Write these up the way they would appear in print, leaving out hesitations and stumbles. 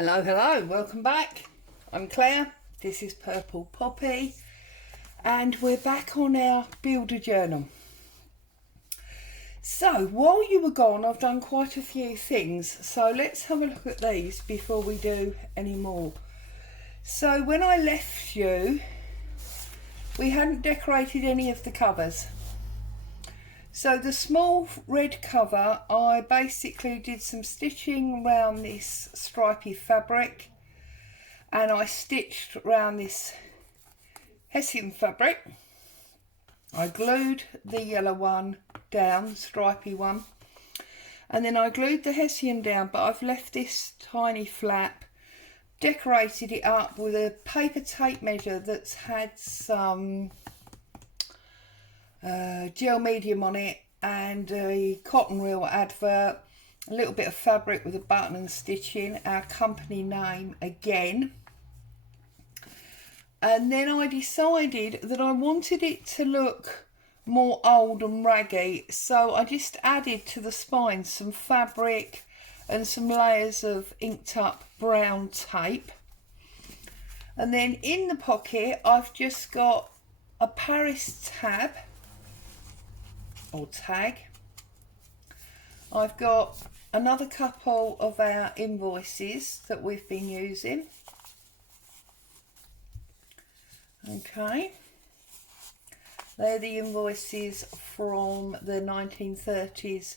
Hello, welcome back. I'm Claire, this is Purple Poppy, and we're back on our builder journal. So while you were gone, I've done quite a few things, so let's have a look at these before we do any more. So when I left you, we hadn't decorated any of the covers. So the small red cover, I basically did some stitching around this stripy fabric, and I stitched around this Hessian fabric. I glued the yellow one down, the stripy one, and then I glued the Hessian down, but I've left this tiny flap, decorated it up with a paper tape measure that's had some gel medium on it and a cotton reel advert, a little bit of fabric with a button and stitching, our company name again. And then I decided that I wanted it to look more old and raggy, so I just added to the spine some fabric and some layers of inked up brown tape. And then in the pocket I've just got a Paris tab or tag. I've got another couple of our invoices that we've been using. Okay, they're the invoices from the 1930s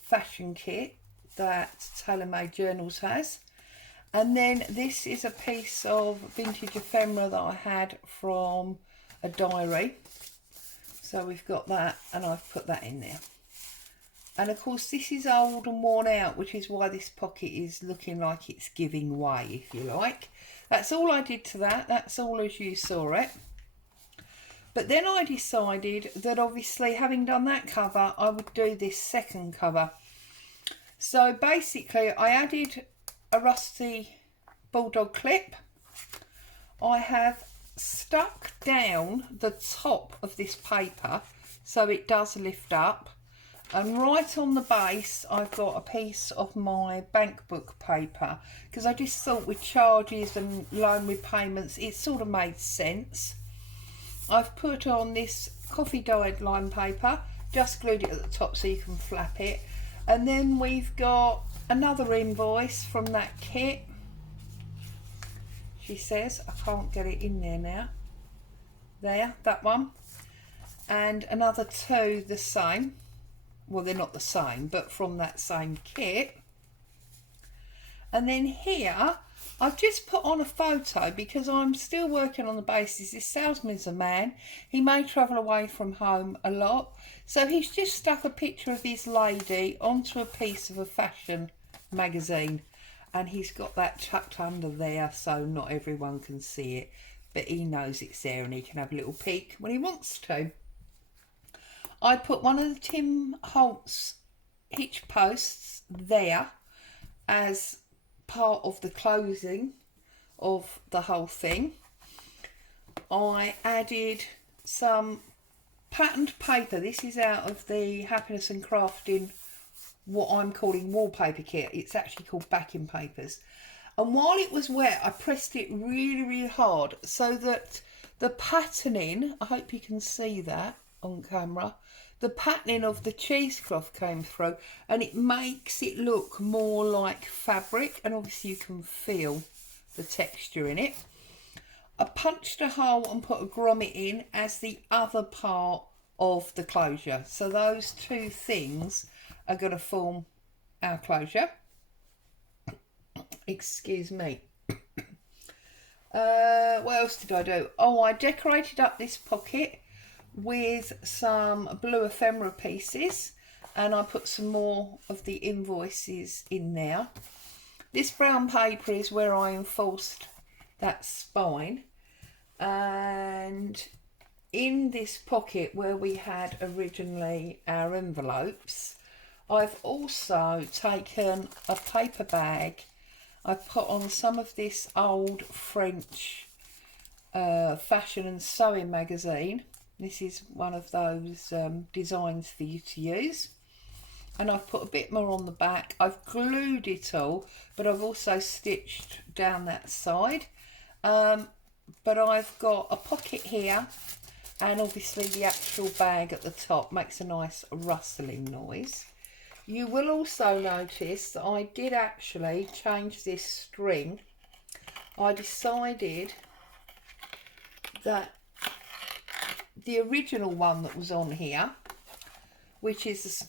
fashion kit that Tailor Made Journals has. And then this is a piece of vintage ephemera that I had from a diary. So we've got that, and I've put that in there. And of course this is old and worn out, which is why this pocket is looking like it's giving way, if you like. That's all I did to that. That's all as you saw it. But then I decided that obviously having done that cover, I would do this second cover. So basically I added a rusty bulldog clip. I have stuck down the top of this paper so it does lift up, and right on the base I've got a piece of my bank book paper, because I just thought with charges and loan repayments it sort of made sense. I've put on this coffee dyed line paper, just glued it at the top so you can flap it, and then we've got another invoice from that kit. She says, I can't get it in there now. There, that one. And another two the same. Well, they're not the same, but from that same kit. And then here, I've just put on a photo because I'm still working on the basis this salesman's a man. He may travel away from home a lot. So he's just stuck a picture of his lady onto a piece of a fashion magazine. And he's got that tucked under there so not everyone can see it. But he knows it's there and he can have a little peek when he wants to. I put one of the Tim Holtz hitch posts there as part of the closing of the whole thing. I added some patterned paper. This is out of the Happiness and Crafting, what I'm calling wallpaper kit. It's actually called backing papers. And while it was wet, I pressed it really hard so that the patterning, I hope you can see that on camera, the patterning of the cheesecloth came through, and it makes it look more like fabric, and obviously you can feel the texture in it. I punched a hole and put a grommet in as the other part of the closure. So those two things are going to form our closure. Excuse me. What else did I do? Oh, I decorated up this pocket with some blue ephemera pieces, and I put some more of the invoices in there. This brown paper is where I enforced that spine, and in this pocket where we had originally our envelopes, I've also taken a paper bag. I've put on some of this old French fashion and sewing magazine. This is one of those designs for you to use. and I've put a bit more on the back. I've glued it all, but I've also stitched down that side. But I've got a pocket here, and obviously the actual bag at the top makes a nice rustling noise. You will also notice that I did actually change this string. I decided that the original one that was on here, which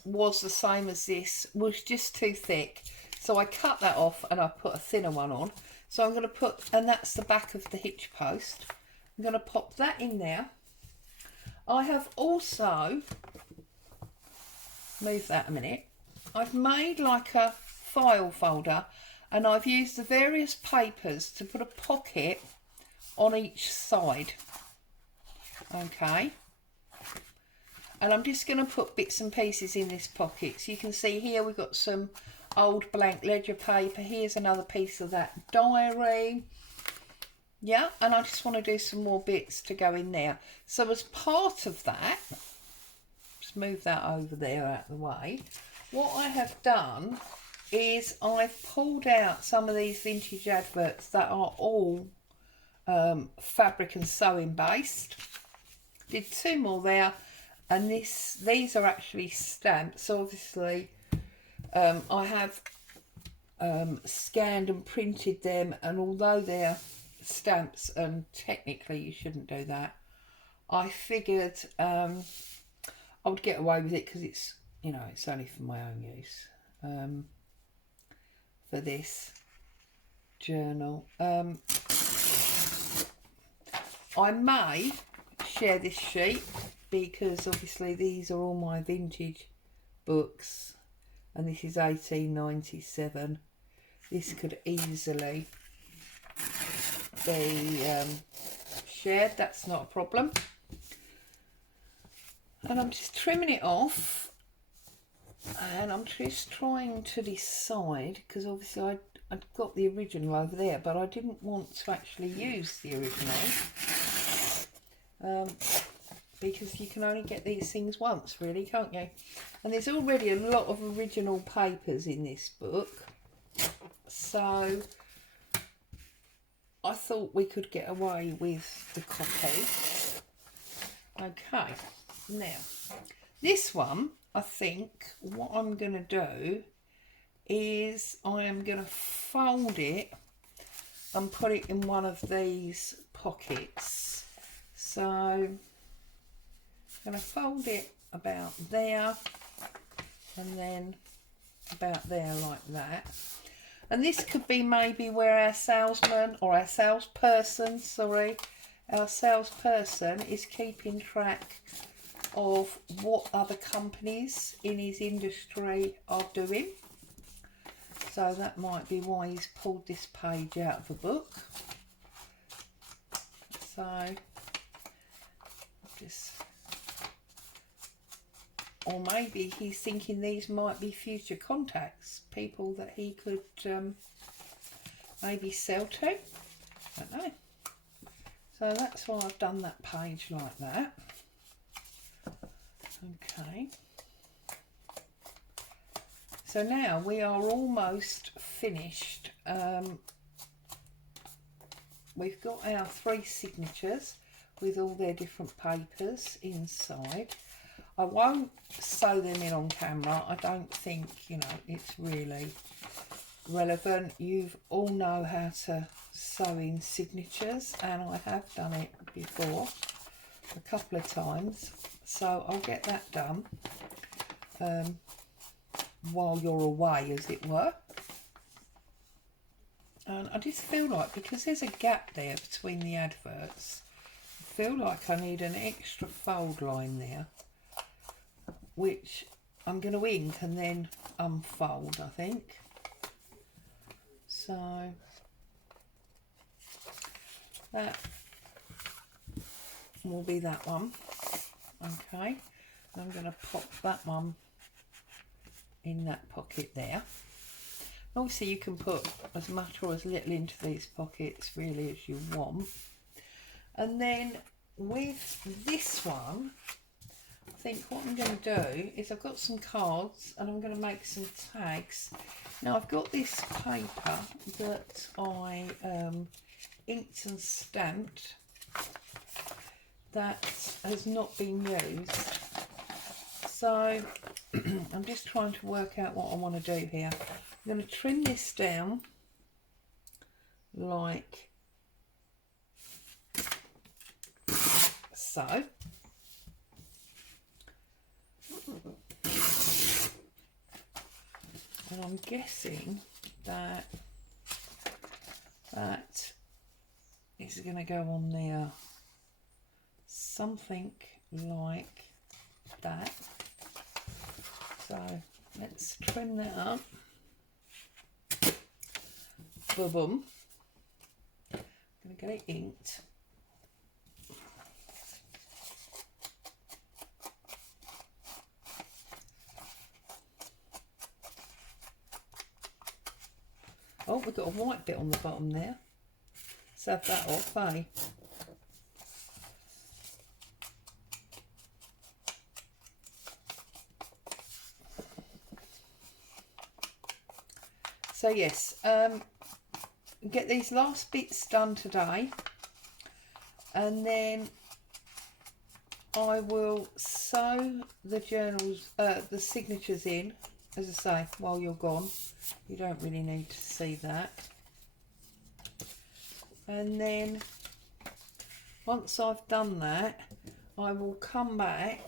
was the same as this, was just too thick. So I cut that off and I put a thinner one on. So I'm going to put, and that's the back of the hitch post. I'm going to pop that in there. I have also, move that a minute, I've made like a file folder, and I've used the various papers to put a pocket on each side. Okay. And I'm just going to put bits and pieces in this pocket. So you can see here we've got some old blank ledger paper. Here's another piece of that diary. Yeah, and I just want to do some more bits to go in there. So as part of that, just move that over there out of the way. What I have done is I've pulled out some of these vintage adverts that are all fabric and sewing based. Did 2 more there, and these are actually stamped. So obviously I have scanned and printed them, and although they're stamps and technically you shouldn't do that, I figured I would get away with it because it's, you know, it's only for my own use for this journal. I may share this sheet because obviously these are all my vintage books, and this is 1897. This could easily be shared, that's not a problem. And I'm just trimming it off, and I'm just trying to decide, because obviously I'd got the original over there, but I didn't want to actually use the original because you can only get these things once, really, can't you? And there's already a lot of original papers in this book, so I thought we could get away with the copy. Okay, now this one, I think what I'm going to do is I am going to fold it and put it in one of these pockets. So I'm going to fold it about there and then about there like that. And this could be maybe where our salesman, or our salesperson, sorry, our salesperson is keeping track of what other companies in his industry are doing. So that might be why he's pulled this page out of the book. So just, or maybe he's thinking these might be future contacts, people that he could maybe sell to. I don't know. So that's why I've done that page like that. Okay. So now we are almost finished. We've got our 3 signatures with all their different papers inside. I won't sew them in on camera. I don't think, you know, it's really relevant. You all know how to sew in signatures, and I have done it before a couple of times. So I'll get that done while you're away, as it were. And I just feel like, because there's a gap there between the adverts, I feel like I need an extra fold line there, which I'm going to ink and then unfold, I think. So that will be that one. Okay, I'm going to pop that one in that pocket there. Obviously you can put as much or as little into these pockets really as you want. And then with this one, I think what I'm going to do is I've got some cards and I'm going to make some tags. Now I've got this paper that I inked and stamped that has not been used. So I'm just trying to work out what I want to do here. I'm going to trim this down like so. And I'm guessing that that is going to go on there something like that. So let's trim that up. Boom. I'm going to get it inked. Oh, we've got a white bit on the bottom there. Let's have that off, eh? So yes, get these last bits done today, and then I will sew the journals, the signatures in, as I say, while you're gone. You don't really need to see that. And then once I've done that, I will come back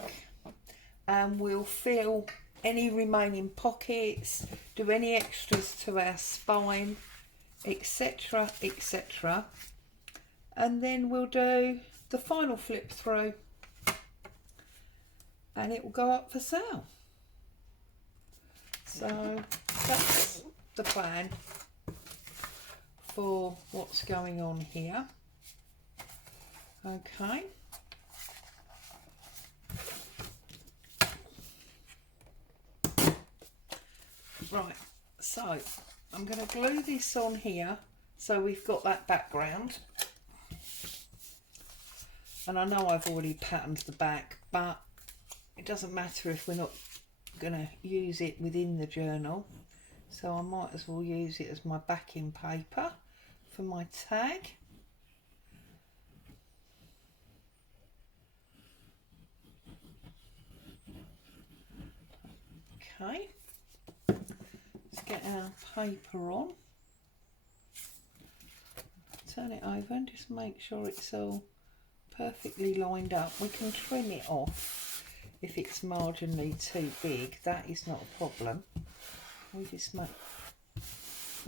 and we'll fill any remaining pockets, do any extras to our spine, etc, etc, and then we'll do the final flip through and it will go up for sale. So that's the plan for what's going on here. Okay. Right, so I'm going to glue this on here so we've got that background. And I know I've already patterned the back, but it doesn't matter if we're not going to use it within the journal. So I might as well use it as my backing paper for my tag. Okay. Get our paper on, turn it over and just make sure it's all perfectly lined up. We can trim it off if it's marginally too big, that is not a problem. We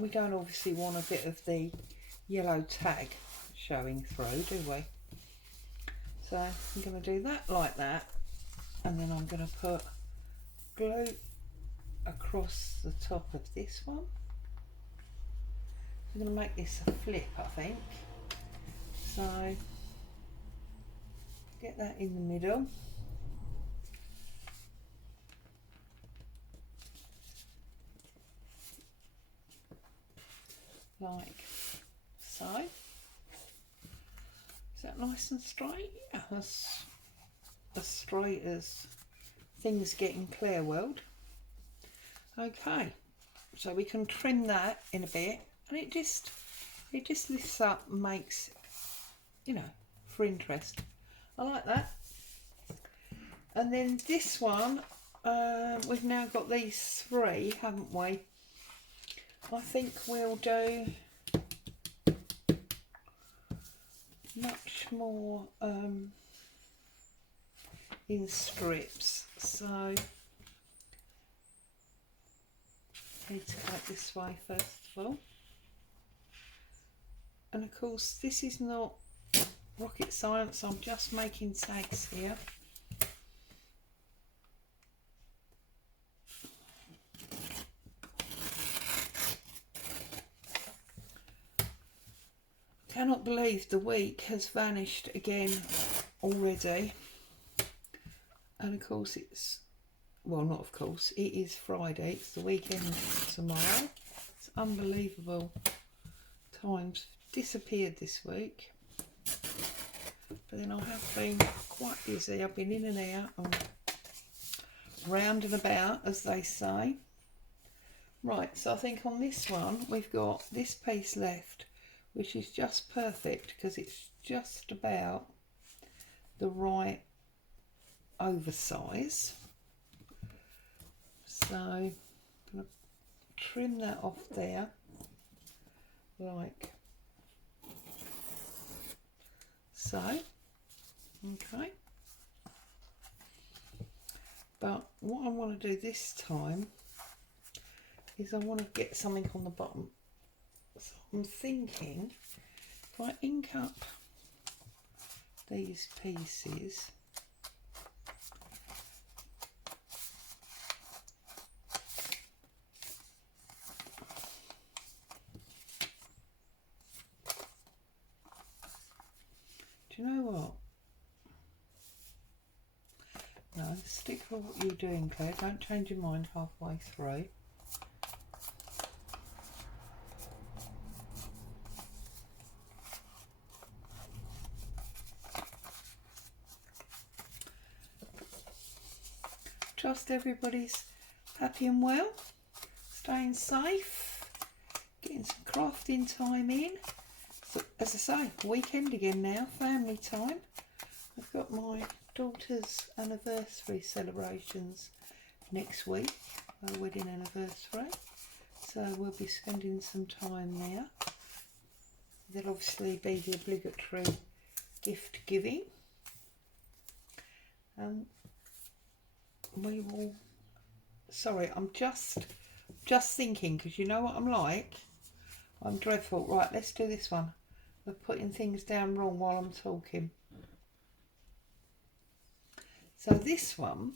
don't obviously want a bit of the yellow tag showing through, do we? So I'm going to do that like that, and then I'm going to put glue across the top of this one. I'm going to make this a flip, I think. So get that in the middle. Like so. Is that nice and straight? Yeah, that's as straight as things get in Clairworld. Okay, so we can trim that in a bit, and it just lifts up and makes, you know, for interest. I like that. And then this one, we've now got these three, haven't we? I think we'll do much more in strips. So need to go this way first of all, and of course this is not rocket science, I'm just making tags here. Cannot believe the week has vanished again already, and of course it's, well, not of course, it is Friday, it's the weekend tomorrow. It's unbelievable. Time's disappeared this week. But then I have been quite busy. I've been in and out and round and about, as they say. Right, so I think on this one we've got this piece left, which is just perfect because it's just about the right oversize. So I'm going to trim that off there like so. Okay. But what I want to do this time is I want to get something on the bottom. So I'm thinking if I ink up these pieces, do you know what? No, stick with what you're doing, Claire. Don't change your mind halfway through. Trust everybody's happy and well, staying safe, getting some crafting time in. So, as I say, weekend again now, family time. I've got my daughter's anniversary celebrations next week, her wedding anniversary. So we'll be spending some time there. There'll obviously be the obligatory gift giving. We will, sorry, I'm just thinking, because you know what I'm like, I'm dreadful. Right, let's do this one. We're putting things down wrong while I'm talking. So this one,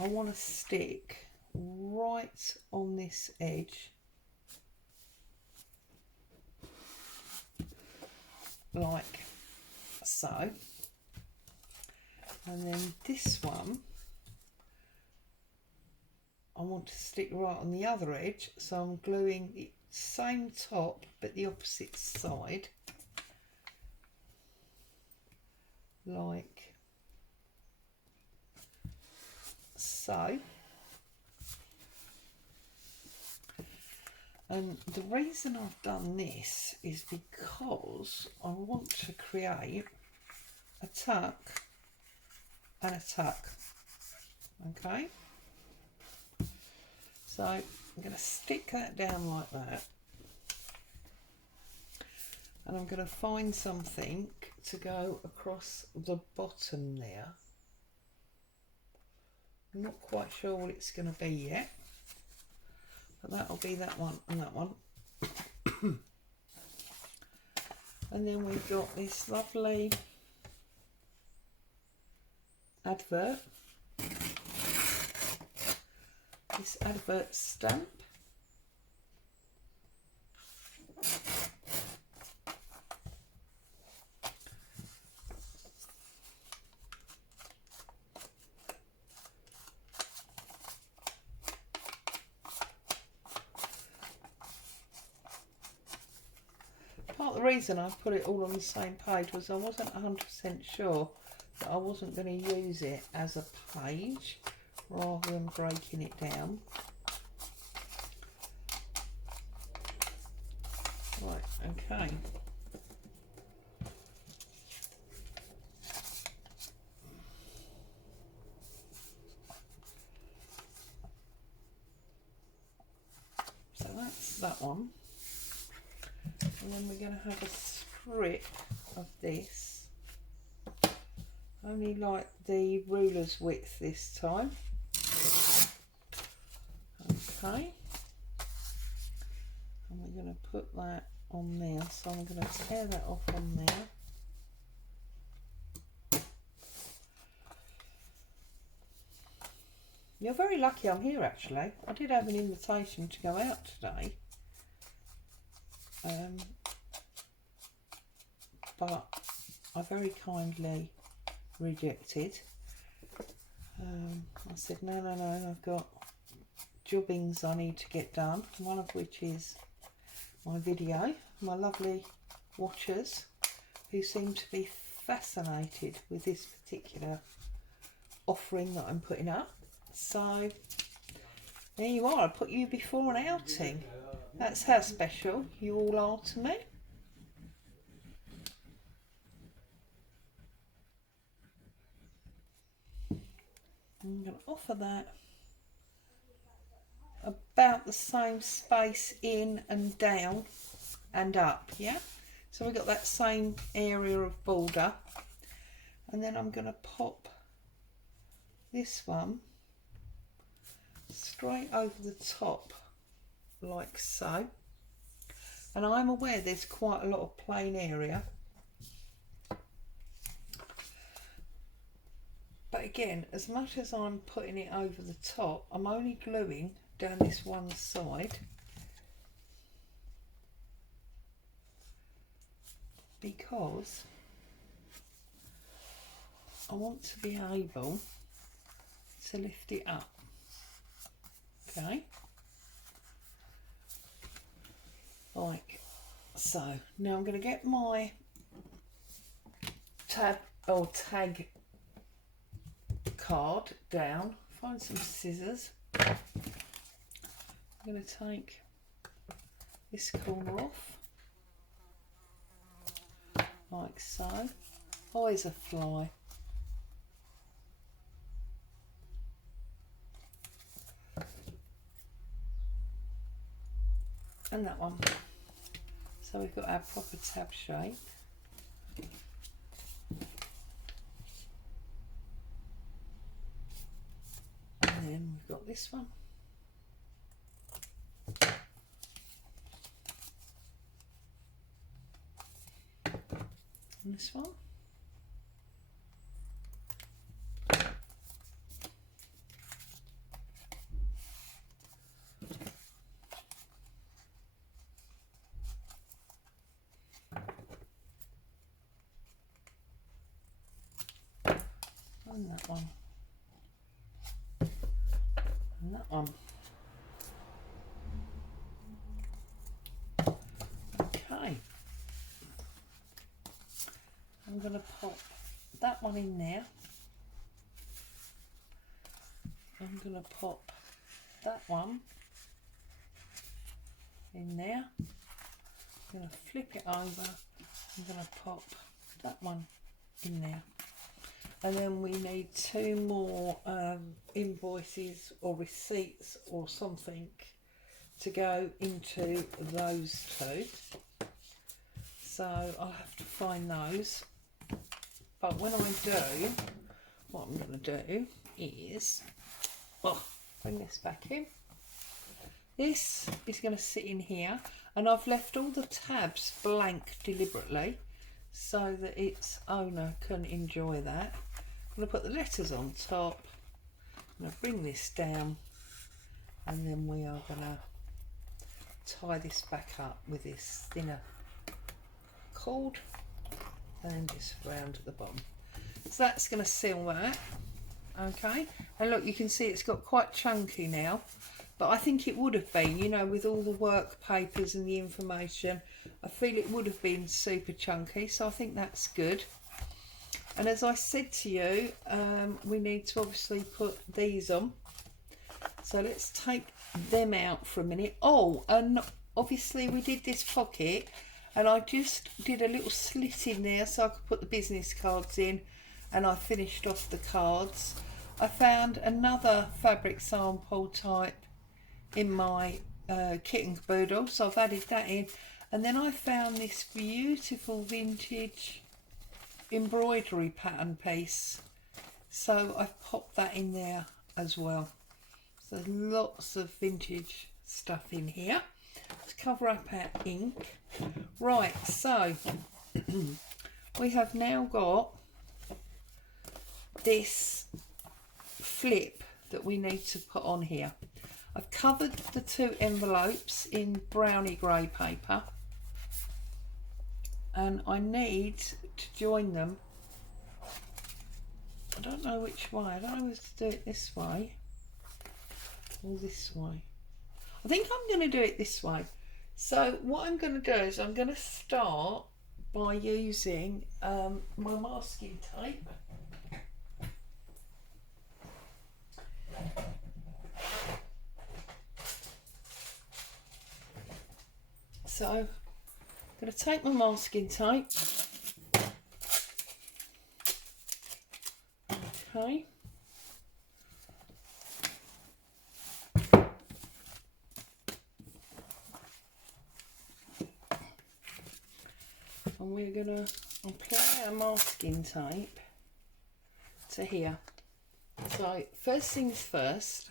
I want to stick right on this edge, like so. And then this one, I want to stick right on the other edge, so I'm gluing the same top but the opposite side, like so. And the reason I've done this is because I want to create a tuck and a tuck. Okay, so I'm going to stick that down like that, and I'm going to find something to go across the bottom there. I'm not quite sure what it's going to be yet, but that'll be that one and that one. And then we've got this lovely advert, this advert stamp. Part of the reason I put it all on the same page was I wasn't 100% sure that I wasn't going to use it as a page rather than breaking it down. Right, okay. So that's that one. And then we're going to have a strip of this, only like the ruler's width this time. Okay, and we're going to put that on there, so I'm going to tear that off on there. You're very lucky I'm here actually. I did have an invitation to go out today. But I very kindly rejected. I said no, I've got jobbings I need to get done, one of which is my video. My lovely watchers who seem to be fascinated with this particular offering that I'm putting up. So there you are. I put you before an outing. That's how special you all are to me. I'm going to offer that about the same space in and down and up, yeah? So we've got that same area of border. And then I'm going to pop this one straight over the top like so. And I'm aware there's quite a lot of plain area. But again, as much as I'm putting it over the top, I'm only gluing down this one side because I want to be able to lift it up. Okay, like so. Now I'm going to get my tab or tag card down, find some scissors. I'm going to take this corner off like so. Always a fly. And that one. So we've got our proper tab shape. And then we've got this one. And this one. And that one. And that one. Okay. I'm going to pop that one in there. I'm going to pop that one in there. I'm going to flip it over. I'm going to pop that one in there. And then we need two more invoices or receipts or something to go into those two. So I'll have to find those. But when I do, what I'm going to do is, bring this back in. This is going to sit in here, and I've left all the tabs blank deliberately so that its owner can enjoy that. I'm going to put the letters on top. I'm going to bring this down, and then we are going to tie this back up with this thinner cord and just round at the bottom. So that's going to seal that. Okay, and look, you can see it's got quite chunky now, but I think it would have been, you know, with all the work papers and the information, I feel it would have been super chunky, so I think that's good. And as I said to you, we need to obviously put these on. So let's take them out for a minute. Oh, and obviously we did this pocket, and I just did a little slit in there so I could put the business cards in, and I finished off the cards. I found another fabric sample type in my kit and caboodle, so I've added that in. And then I found this beautiful vintage embroidery pattern piece, so I've popped that in there as well. So there's lots of vintage stuff in here to cover up our ink. Right, so we have now got this flip that we need to put on here. I've covered the two envelopes in brownie grey paper, and I need to join them. I don't know which way. I don't know whether to do it this way or this way. I think I'm going to do it this way. So what I'm going to do is I'm going to start by using my masking tape. So I'm going to take my masking tape. Okay. And we're going to apply our masking tape to here. So first things first,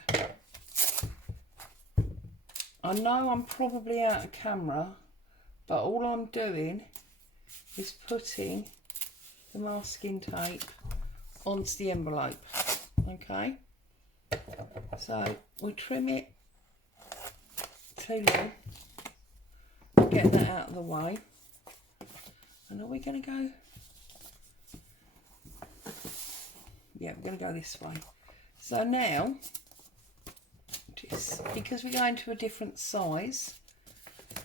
I know I'm probably out of camera, but all I'm doing is putting the masking tape onto the envelope. Okay, so we'll trim it too long, get that out of the way. And are we going to go? Yeah, we're going to go this way. So now, just because we're going to a different size,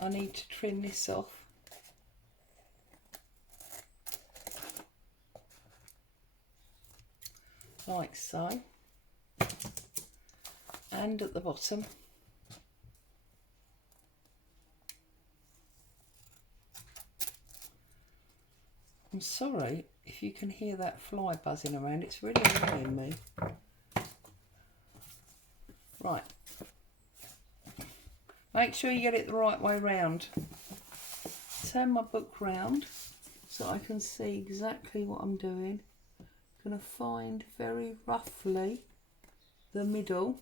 I need to trim this off. Like so. And at the bottom. I'm sorry if you can hear that fly buzzing around, it's really annoying me. Right. Make sure you get it the right way round. Turn my book round so I can see exactly what I'm doing. I'm going to find very roughly the middle.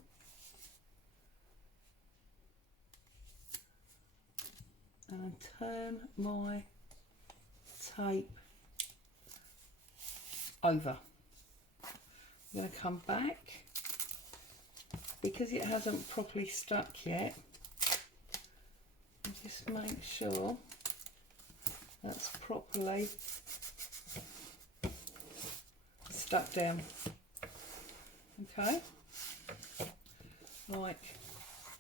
And turn my tape over. I'm going to come back because it hasn't properly stuck yet. Just make sure that's properly stuck down. Okay, like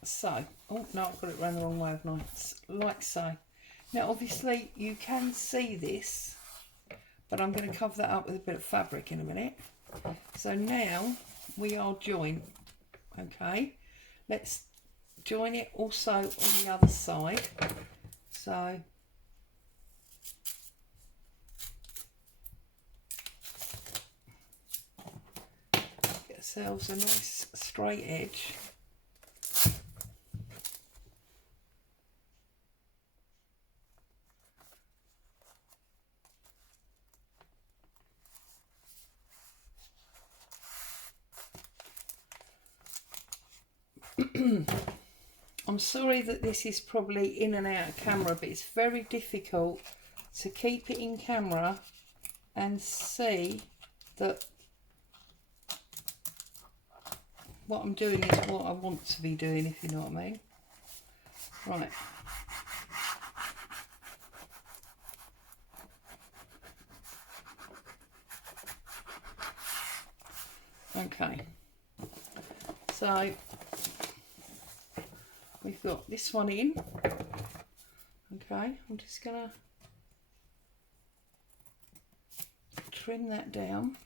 so. Oh no, I've got it round the wrong way, haven't I? Like so. Now obviously you can see this, but I'm going to cover that up with a bit of fabric in a minute. So now we are joined. Okay, let's join it also on the other side. So get ourselves a nice straight edge. I'm sorry that this is probably in and out of camera, but it's very difficult to keep it in camera and see that what I'm doing is what I want to be doing, if you know what I mean. Right. Okay. So we've got this one in. Okay, I'm just gonna trim that down.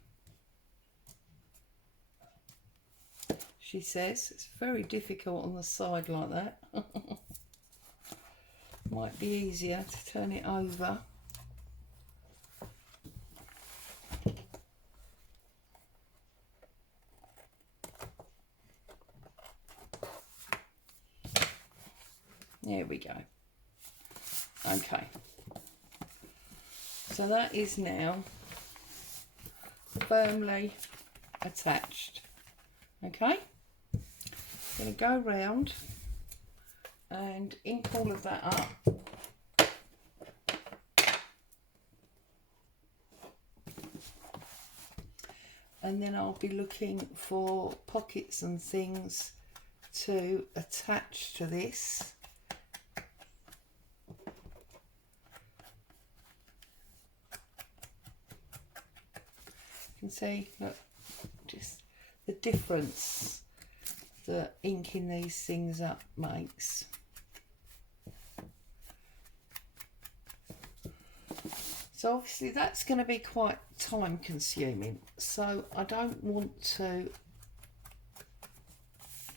She says it's very difficult on the side like that. Might be easier to turn it over. There we go. Okay. So that is now firmly attached. Okay. I'm going to go round and ink all of that up. And then I'll be looking for pockets and things to attach to this. You can see, look, just the difference that inking these things up makes. So obviously that's going to be quite time consuming, so I don't want to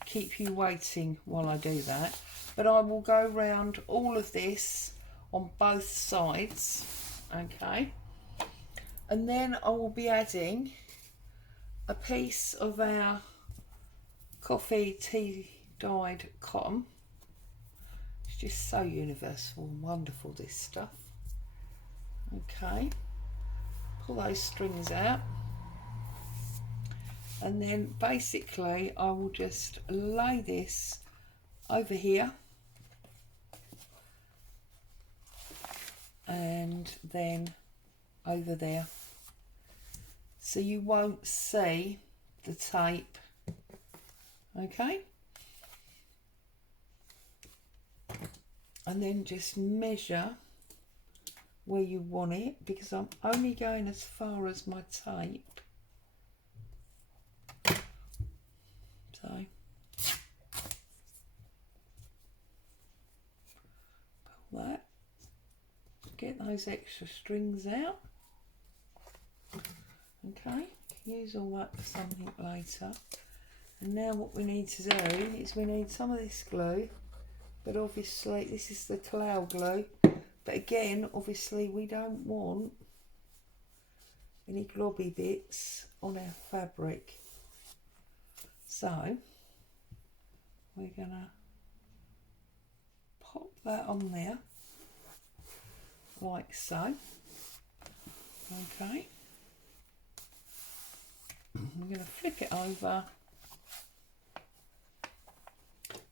keep you waiting while I do that. but I will go round all of this on both sides, okay, and then I will be adding a piece of our coffee tea dyed cotton. It's just so universal and wonderful, this stuff. Okay, pull those strings out, and then basically I will just lay this over here and then over there, so you won't see the tape. Okay, and then just measure where you want it, because I'm only going as far as my tape. So pull that, get those extra strings out. Okay, use all that for something later. And now what we need to do is we need some of this glue, but obviously this is the cloud glue, but again obviously we don't want any globby bits on our fabric, so we're gonna pop that on there like so. Okay, I'm going to flip it over.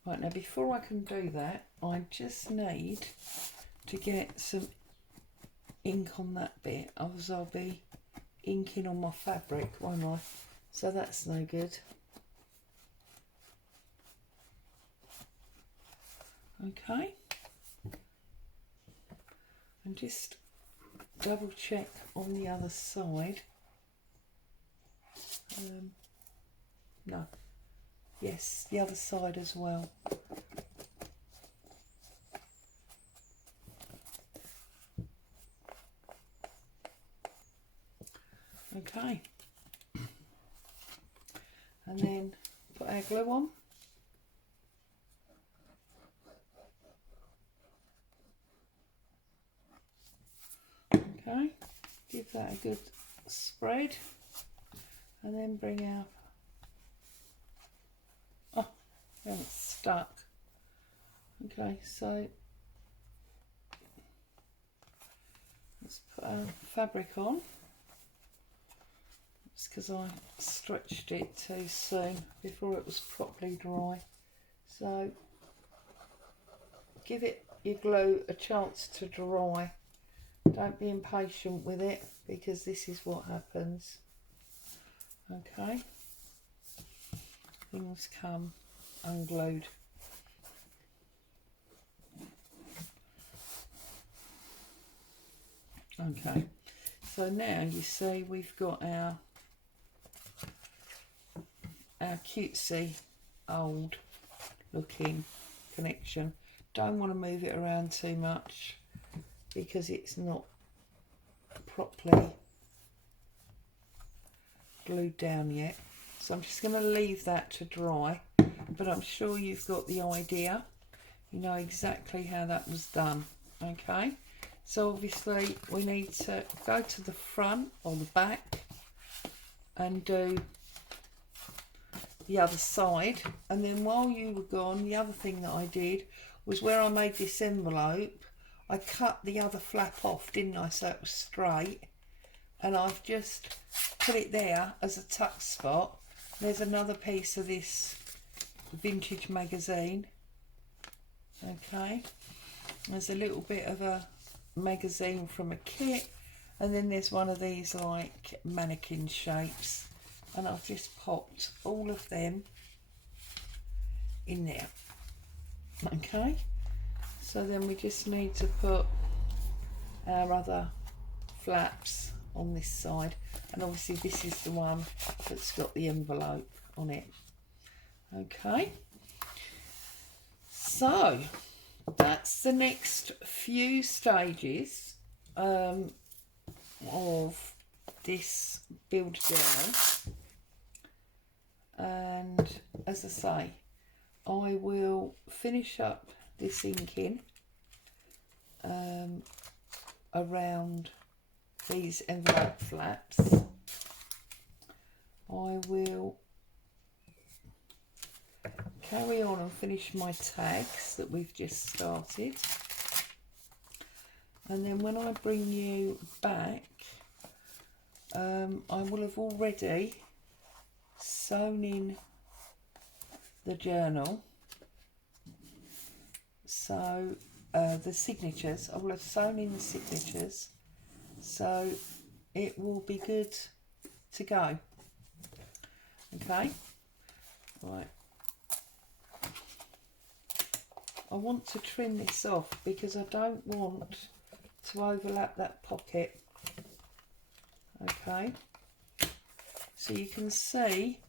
Right, now before I can do that, I just need to get some ink on that bit, otherwise I'll be inking on my fabric, won't I? So that's no good. Okay, and just double check on the other side. No, yes, the other side as well. Okay, and then put our glue on. Okay, give that a good spread, and then bring our, oh, it's stuck. Okay, so let's put our fabric on. It's because I stretched it too soon before it was properly dry. So give it your glue a chance to dry. Don't be impatient with it, because this is what happens. Okay, things come unglued. Okay, so now you see we've got our cutesy old looking connection. Don't want to move it around too much because it's not properly glued down yet, so I'm just going to leave that to dry, but I'm sure you've got the idea, you know exactly how that was done. Okay, so obviously we need to go to the front or the back and do the other side, and then while you were gone, the other thing that I did was where I made this envelope, I cut the other flap off, didn't I, so it was straight, and I've just put it there as a tuck spot. There's another piece of this vintage magazine. Okay, there's a little bit of a magazine from a kit, and then there's one of these like mannequin shapes, and I've just popped all of them in there. Okay, so then we just need to put our other flaps on this side, and obviously this is the one that's got the envelope on it. Okay, so that's the next few stages of this build journey, and as I say, I will finish up this ink in around these envelope flaps, I will carry on and finish my tags that we've just started, and then when I bring you back, I will have already sewn in the journal. So the signatures, I will have sewn in the signatures, so it will be good to go. Okay, right. I want to trim this off because I don't want to overlap that pocket. Okay, so you can see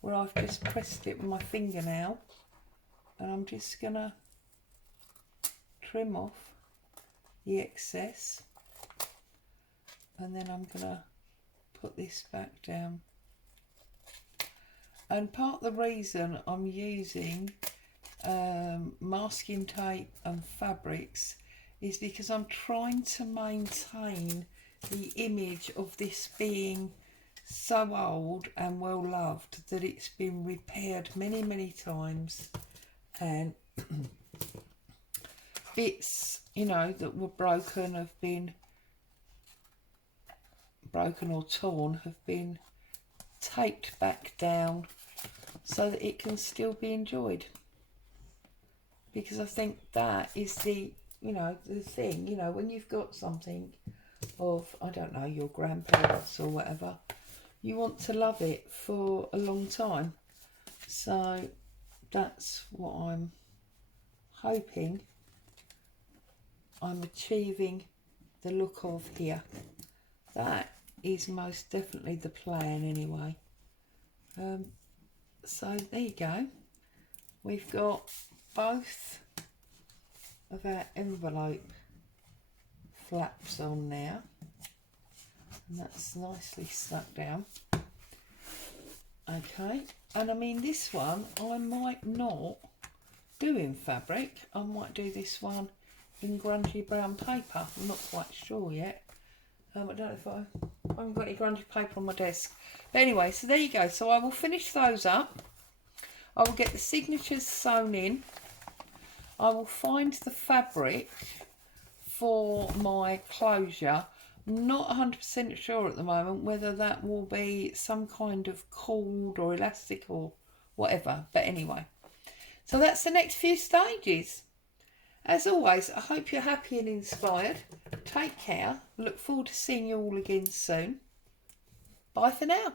where I've just pressed it with my fingernail, and I'm just gonna trim off the excess, and then I'm gonna put this back down. And part of the reason I'm using masking tape and fabrics is because I'm trying to maintain the image of this being so old and well loved that it's been repaired many times, and bits, you know, that were broken have been broken or torn, have been taped back down so that it can still be enjoyed. Because I think that is the, you know, the thing, you know, when you've got something of, I don't know, your grandparents or whatever, you want to love it for a long time. So that's what I'm hoping I'm achieving the look of here. That is most definitely the plan anyway. So there you go. We've got both of our envelope flaps on now, and that's nicely stuck down. Okay, and I mean this one I might not do in fabric. I might do this one in grungy brown paper. I'm not quite sure yet. I don't know if I haven't got any grungy paper on my desk. But anyway, so there you go. So I will finish those up. I will get the signatures sewn in. I will find the fabric for my closure. I'm not 100% sure at the moment whether that will be some kind of cord or elastic or whatever. But anyway, so that's the next few stages. As always, I hope you're happy and inspired. Take care. Look forward to seeing you all again soon. Bye for now.